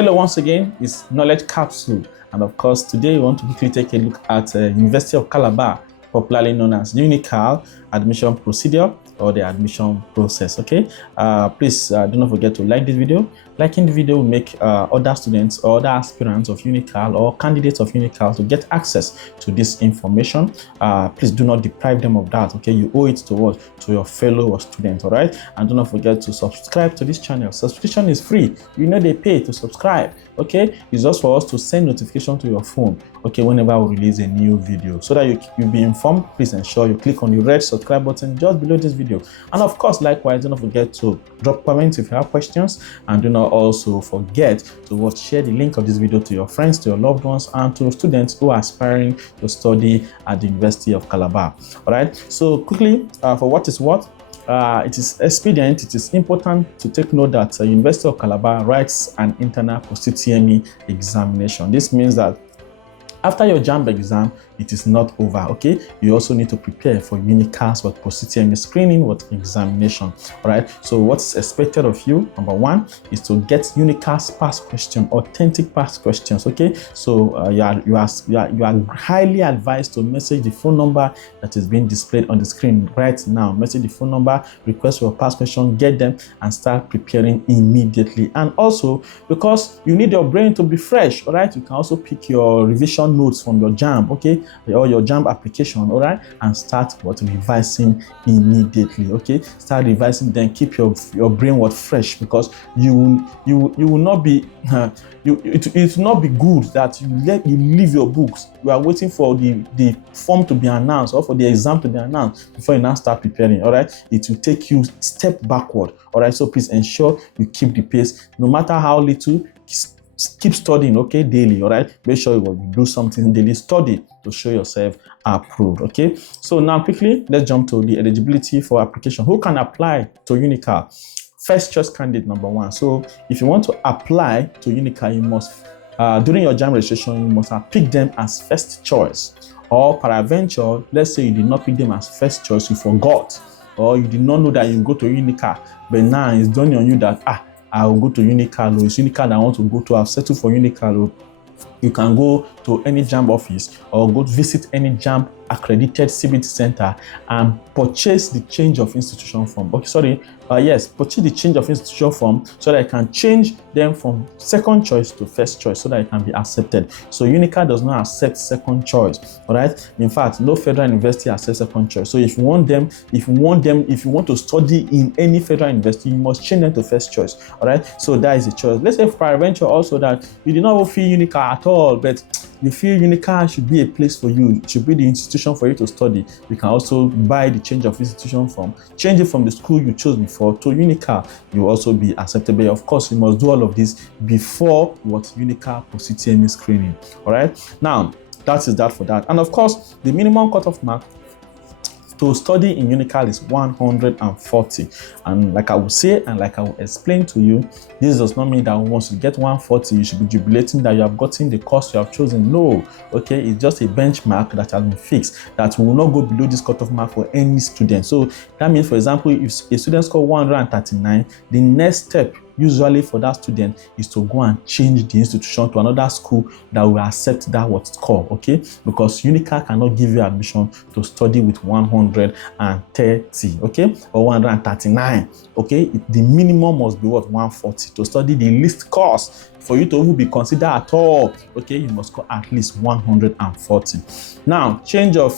Hello once again, it's Knowledge Capsule, and of course today we want to quickly take a look at University of Calabar, popularly known as UNICAL admission procedure or the admission process. Okay, please do not forget to like this video. Liking the video will make other students or other aspirants of UNICAL or candidates of UNICAL to get access to this information. Please do not deprive them of that. Okay, you owe it to what? To your fellow students. All right, and do not forget to subscribe to this channel. Subscription is free. You know they pay to subscribe. Okay, it's just for us to send notification to your phone. Okay, whenever we release a new video, so that you'll be informed. Please ensure you click on the red subscribe button just below this video, and of course, likewise, do not forget to drop comments if you have questions, and do not also forget to share the link of this video to your friends, to your loved ones, and to students who are aspiring to study at the University of Calabar. All right, so quickly, for what is what, it is expedient, it is important to take note that University of Calabar writes an internal post UTME examination. This means that after your JAMB exam, it is not over. Okay, you also need to prepare for UNICAL's post UTME screening examination. All right, so what's expected of you, number one, is to get UNICAL's past question, authentic past questions. Okay, so you are highly advised to message the phone number that is being displayed on the screen right now. Message the phone number, request for past question, get them, and start preparing immediately. And also, because you need your brain to be fresh, all right, you can also pick your revision notes from your JAMB, okay, or your JAMB application, all right, and start revising immediately. Okay, start revising, then keep your brain fresh, because you will not be it will not be good that you leave your books. You are waiting for the form to be announced or for the exam to be announced before you now start preparing. All right, it will take you step backward. All right, so please ensure you keep the pace, no matter how little. Keep studying, okay, daily. All right, make sure you do something daily. Study to show yourself approved. Okay, so now quickly let's jump to the eligibility for application. Who can apply to UNICAL? First choice candidate, number one. So if you want to apply to UNICAL, you must during your JAMB registration, you must have picked them as first choice, or peradventure, let's say you did not pick them as first choice, you forgot, or you did not know that you go to UNICAL, but now it's dawning on you that I will go to UNICAL, or it's UNICAL that I want to go to. I've settled for UNICAL. You can go to any JAMB office or go visit any JAMB accredited CBT center and purchase the change of institution form. Okay, purchase the change of institution form so that I can change them from second choice to first choice so that it can be accepted. So UNICAL does not accept second choice. All right. In fact, no federal university accepts second choice. So if you want to study in any federal university, you must change them to first choice. All right. So that is a choice. Let's say for adventure also that you did not feel UNICAL at all, but you feel UNICAL should be a place for you, it should be the institution for you to study. You can also buy the change of institution form, change it from the school you chose before to UNICAL. You will also be acceptable. Of course, you must do all of this before UNICAL post UTME screening. All right. Now, that is that for that. And of course, the minimum cutoff mark to study in UNICAL is 140, and like I will say and like I will explain to you, this does not mean that once you get 140 you should be jubilating that you have gotten the course you have chosen. No, okay, it's just a benchmark that has been fixed that will not go below this cutoff mark for any student. So that means, for example, if a student score 139, the next step usually for that student is to go and change the institution to another school that will accept that score, okay? Because UNICAL cannot give you admission to study with 130, okay, or 139, okay? The minimum must be 140 to study the least course. For you to even be considered at all, okay, you must score at least 140. Now, change of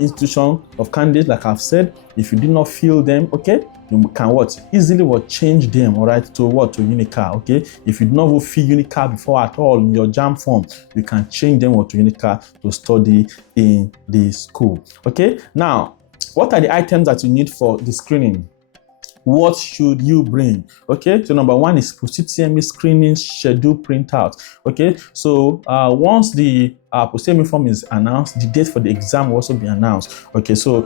institution of candidates, like I've said, if you did not fill them, okay, you can easily change them, all right, to UNICAL. Okay, if you do not fill UNICAL before at all in your JAMB form, you can change them to UNICAL to study in the school. Okay, now what are the items that you need for the screening? What should you bring? Okay, so number one is post UTME screening schedule printout. Okay, so once the post UTME form is announced, the date for the exam will also be announced. Okay, so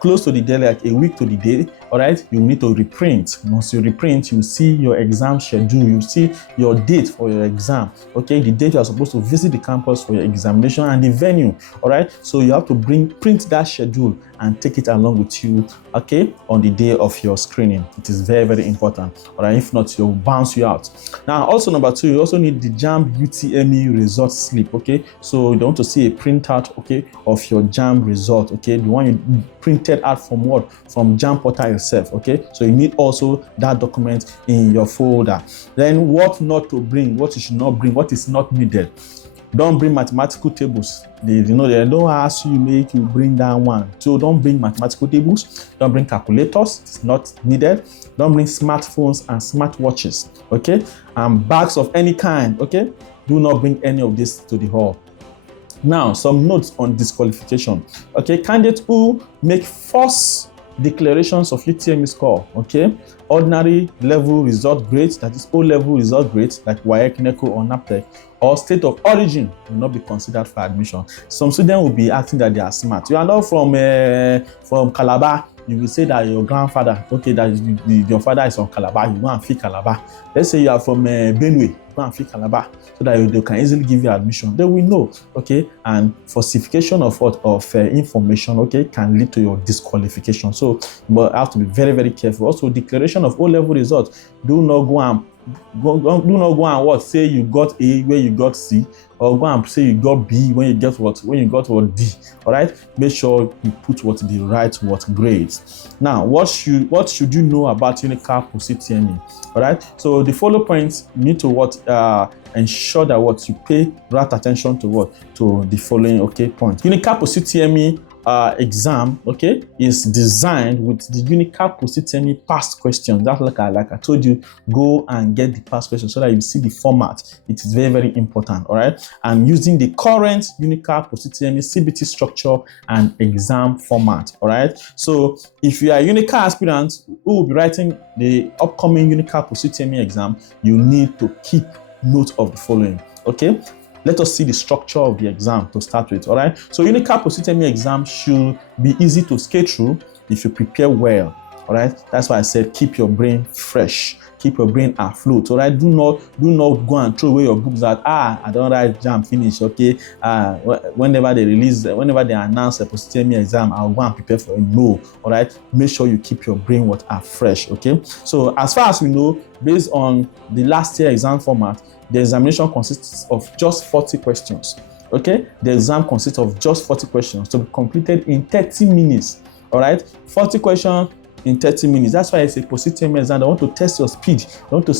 close to the day, like a week to the day, all right, you need to reprint. Once you reprint, you see your exam schedule, you see your date for your exam, okay, the date you are supposed to visit the campus for your examination and the venue, all right. So you have to print that schedule and take it along with you, okay, on the day of your screening. It is very, very important, all right. If not, you'll bounce you out. Now, also number 2, you also need the JAMB UTME result slip, okay. So you don't want to see a printout, okay, of your JAMB result, okay, the one you printed out from what? From JAMB portal yourself, okay. So you need also that document in your folder. Then what not to bring, what you should not bring, what is not needed. Don't bring mathematical tables. They don't ask you make you bring that one. So don't bring mathematical tables. Don't bring calculators. It's not needed. Don't bring smartphones and smartwatches. Okay, and bags of any kind. Okay, do not bring any of this to the hall. Now, some notes on disqualification. Okay, candidates who make false declarations of UTME score, okay, ordinary level result grades, that is O-level result grades like WAEC, NECO or NAPTEC, or state of origin will not be considered for admission. Some students will be acting that they are smart. You are not from Calabar, you will say that your grandfather, okay, that your father is from Calabar, you go and feel Calabar. Let's say you are from Benue, go and feel Calabar, so that they can easily give you admission. They will know, okay, and falsification of information, okay, can lead to your disqualification. So you have to be very, very careful. Also, declaration of O-level results. Do not go and what say you got A where you got C, or go and say you got B when you get what D. All right, make sure you put the right grades. Now, what should you know about UNICAL Post UTME? All right, so the follow points, you need to ensure that you pay right attention to the following, okay, points. UNICAL Post UTME exam, okay, is designed with the UNICAL Post UTME past questions. That's like I told you, go and get the past questions so that you see the format. It is very, very important. All right, and using the current UNICAL Post UTME CBT structure and exam format. All right, so if you are a UNICAL aspirant who will be writing the upcoming UNICAL Post UTME exam, you need to keep note of the following. Okay, let us see the structure of the exam to start with. All right, so UNICAL Post UTME exam should be easy to skate through if you prepare well. All right, that's why I said keep your brain fresh, keep your brain afloat. All right, do not go and throw away your books that I don't write JAMB finish. Okay, whenever they announce a Post UTME exam, I'll go and prepare for it. No, all right, make sure you keep your brain fresh. Okay, so as far as we know, based on the last year exam format, the examination consists of just 40 questions. Okay, the exam consists of just 40 questions to be completed in 30 minutes. All right, 40 questions in 30 minutes. That's why it's a Post UTME exam. They want to test your speed. They want to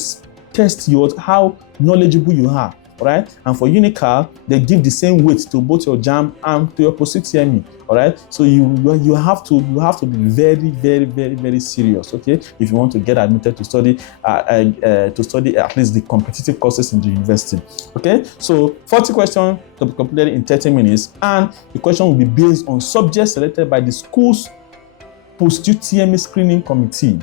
test how knowledgeable you are. All right, and for UNICAL, they give the same weight to both your JAMB and to your Post UTME. All right, so you have to be very, very, very, very serious. Okay, if you want to get admitted to study at least the competitive courses in the university. Okay, so 40 questions to be completed in 30 minutes, and the question will be based on subjects selected by the school's Post UTME screening committee.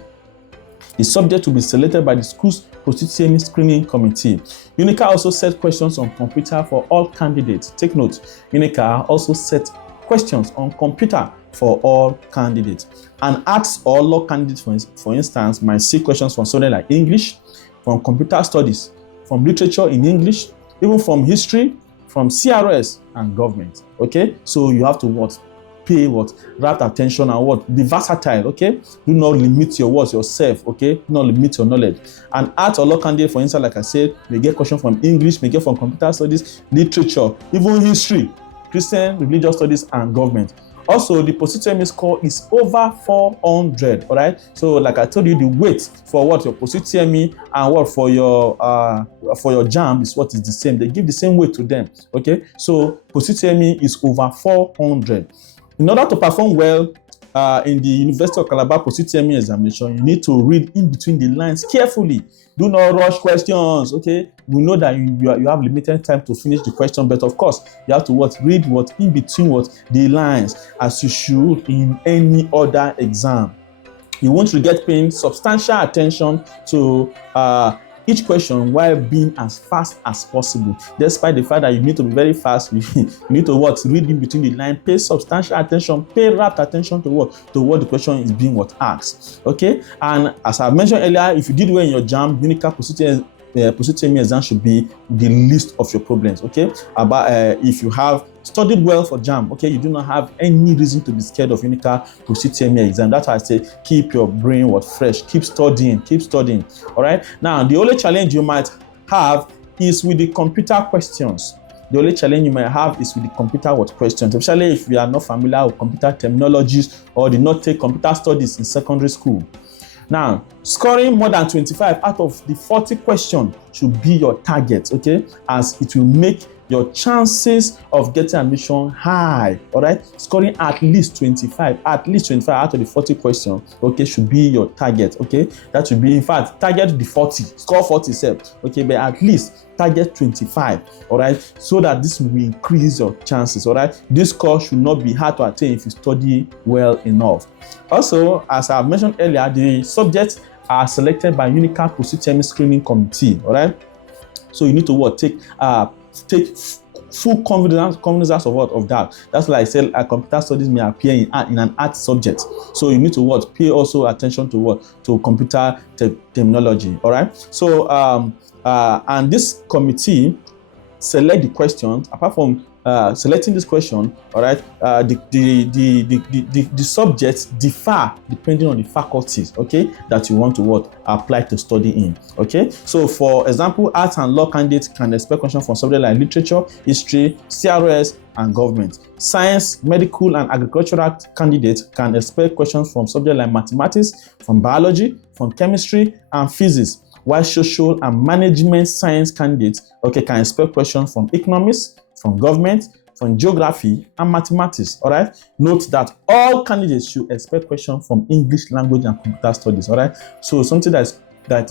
The subject will be selected by the school's Post UTME screening committee. UNICAL also set questions on computer for all candidates. Take note, UNICAL also set questions on computer for all candidates. And arts or law candidates, for instance, might see questions from something like English, from computer studies, from literature in English, even from history, from CRS and government. Okay, so you have to pay rapt attention and be versatile. Okay, do not limit yourself. Okay, do not limit your knowledge. And art or law candidate, for instance, like I said, may get question from English, may get from computer studies, literature, even history, Christian religious studies and government. Also, the Post UTME score is over 400. All right, so like I told you, the weight for your Post UTME and for your JAMB is the same. They give the same weight to them. Okay, so Post UTME is over 400. In order to perform well in the University of Calabar Post UTME examination, you need to read in between the lines carefully. Do not rush questions. Okay, we know that you have limited time to finish the question, but of course you have to read in between the lines, as you should in any other exam. You want to get paying substantial attention to each question while being as fast as possible. Despite the fact that you need to be very fast, you need to what? Read in between the line, pay substantial attention, pay rapt attention to what the question is being asked. Okay, and as I mentioned earlier, if you did well in your JAMB, UNICAL Post UTME exam should be the least of your problems. Okay, if you have studied well for JAMB, okay, you do not have any reason to be scared of UNICAL Post UTME exam. That's why I say keep your brain fresh, keep studying. All right. Now the only challenge you might have is with the computer questions. The only challenge you might have is with the computer questions, especially if you are not familiar with computer terminologies or did not take computer studies in secondary school. Now, scoring more than 25 out of the 40 questions should be your target, okay? As it will make your chances of getting admission high, all right? Scoring at least 25 out of the 40 questions, okay, should be your target, okay? That should be, in fact, target the 40, score 40 self, okay? But at least target 25, all right? So that this will increase your chances, all right? This score should not be hard to attain if you study well enough. Also, as I mentioned earlier, the subjects are selected by UNICAL Post UTME screening committee, all right? So you need to take full confidence of that. That's why I said computer studies may appear in an art subject. So you need to pay also attention to computer terminology. All right. So and this committee select the questions. Apart from selecting this question, all right, the subjects differ depending on the faculties, okay, that you want to apply to study in. Okay, so for example, arts and law candidates can expect questions from subjects like literature, history, CRS, and government. Science, medical, and agricultural candidates can expect questions from subjects like mathematics, from biology, from chemistry, and physics. While social and management science candidates, okay, can expect questions from economics, from government, from geography, and mathematics. All right. Note that all candidates should expect questions from English language and computer studies. All right. So something that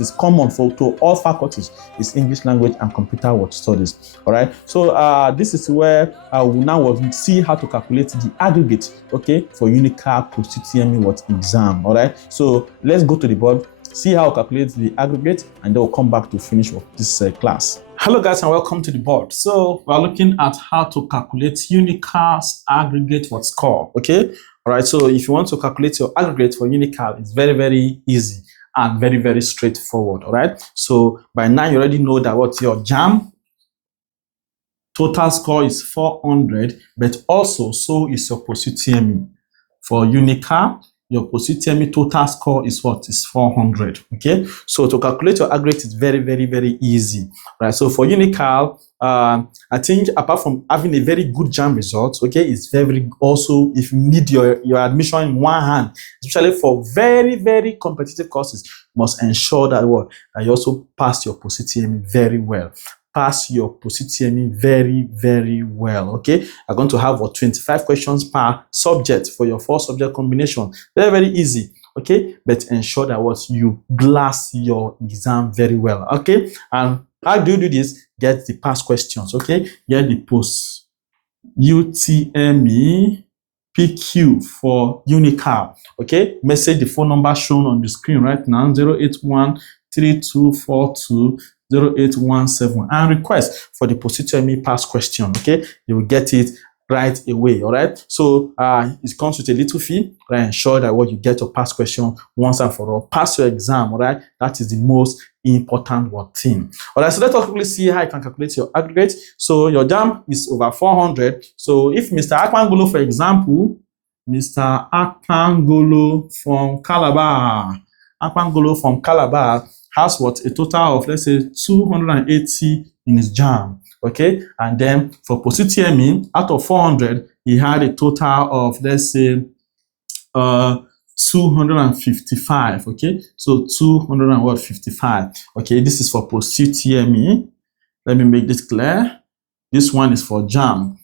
is common to all faculties is English language and computer studies. All right. So this is where we now see how to calculate the aggregate, okay, for UNICAL Post UTME exam. All right. So let's go to the board, see how to calculate the aggregate, and then we'll come back to finish this class. Hello guys, and welcome to the board. So we're looking at how to calculate UNICAL's aggregate score. Okay. All right. So if you want to calculate your aggregate for UNICAL, it's very, very easy and very, very straightforward. All right. So by now you already know that your JAMB total score is 400, but also so is your Post UTME. For UNICAL, your Post UTME total score is 400. Okay. So to calculate your aggregate is very, very, very easy. Right. So for UNICAL, I think apart from having a very good JAMB result, okay, it's very also if you need your admission in one hand, especially for very, very competitive courses, you must ensure that that you also pass your Post UTME very well. Pass your Post UTME very, very well. Okay, I'm going to have 25 questions per subject for your 4-subject combination. Very, very easy. Okay, but ensure that you blast your exam very well. Okay, and how do you do this? Get the past questions. Okay, get the Post UTME PQ for UNICAL. Okay, message the phone number shown on the screen right now, 081-3242 0817, and request for the Post UTME past question. Okay, you will get it right away. All right. So it comes with a little fee. Right? Ensure that you get your past question once and for all. Pass your exam. All right. That is the most important thing. All right. So let's quickly see how you can calculate your aggregate. So your JAMB is over 400. So if Mr. Akpangolo, for example, Mr. Akpangolo from Calabar, has a total of, let's say, 280 in his JAMB. Okay, and then for Post UTME, out of 400, he had a total of, let's say, 255. Okay, so 255. Okay, this is for Post UTME. Let me make this clear. This one is for JAMB.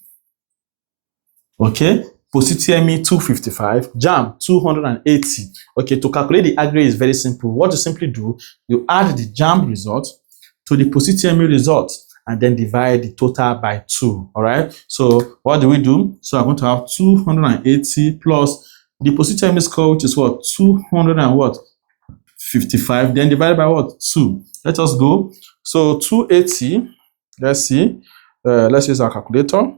Okay, Post UTME 255, JAMB 280. Okay, to calculate the aggregate is very simple. What you simply do, you add the JAMB result to the Post UTME result and then divide the total by 2. All right. So what do we do? So I'm going to have 280 plus the Post UTME score, which is 250. 55, then divided by what? 2. Let us go. So 280, let's see. Let's use our calculator.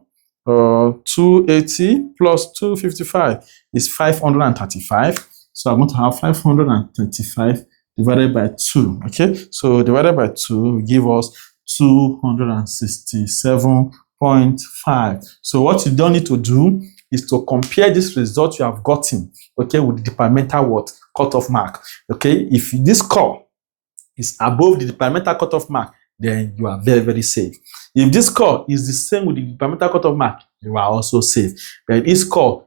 280 plus 255 is 535. So I'm going to have 535 divided by 2. Okay, so divided by 2 will give us 267.5. So what you don't need to do is to compare this result you have gotten, okay, with the departmental what? Cutoff mark. Okay, if this score is above the departmental cutoff mark, then you are very, very safe. If this score is the same with the departmental cutoff mark, you are also safe. But this score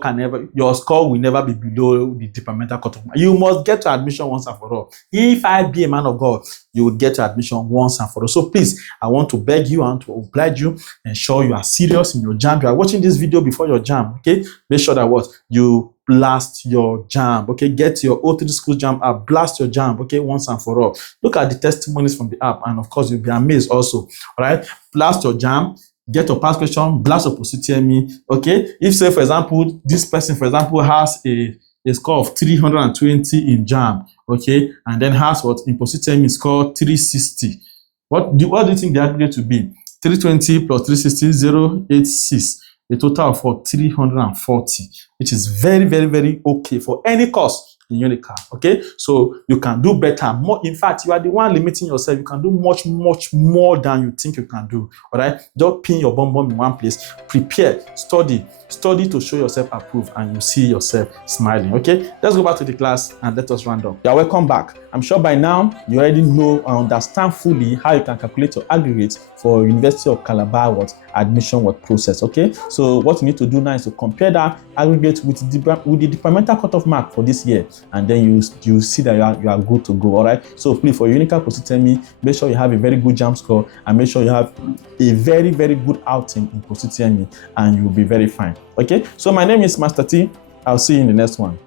can never, your score will never be below the departmental cutoff mark. You must get to admission once and for all. If I be a man of God, you will get to admission once and for all. So please, I want to beg you and to oblige you, ensure you are serious in your JAMB. You are watching this video before your JAMB, okay? Make sure that what? You blast your JAMB, okay? Get your O3 School JAMB app, blast your JAMB, okay? Once and for all. Look at the testimonies from the app, and of course, you'll be amazed also, all right? Blast your JAMB, get your past question, blast your post UTME, okay? If, say, for example, this person, for example, has a score of 320 in JAMB, okay? And then has what? In post UTME score 360. What do you think the aggregate to be? 320 plus 360, 086. A total of 340, which is very, very, very okay for any course in UNICAL, okay? So you can do better, more. In fact, you are the one limiting yourself. You can do much, much more than you think you can do, all right? Don't pin your bum in one place. Prepare, study to show yourself approved, and you see yourself smiling, okay? Let's go back to the class and let us round up. You're welcome back. I'm sure by now you already know and understand fully how you can calculate your aggregate for University of Calabar admission process, okay? So what you need to do now is to compare that aggregate with the departmental cutoff mark for this year, and then you see that you are good to go, all right? So please, for UNICAL Post UTME, make sure you have a very good JAMB score, and make sure you have a very, very good outing in Post UTME, and you'll be very fine, okay? So my name is Master T. I'll see you in the next one.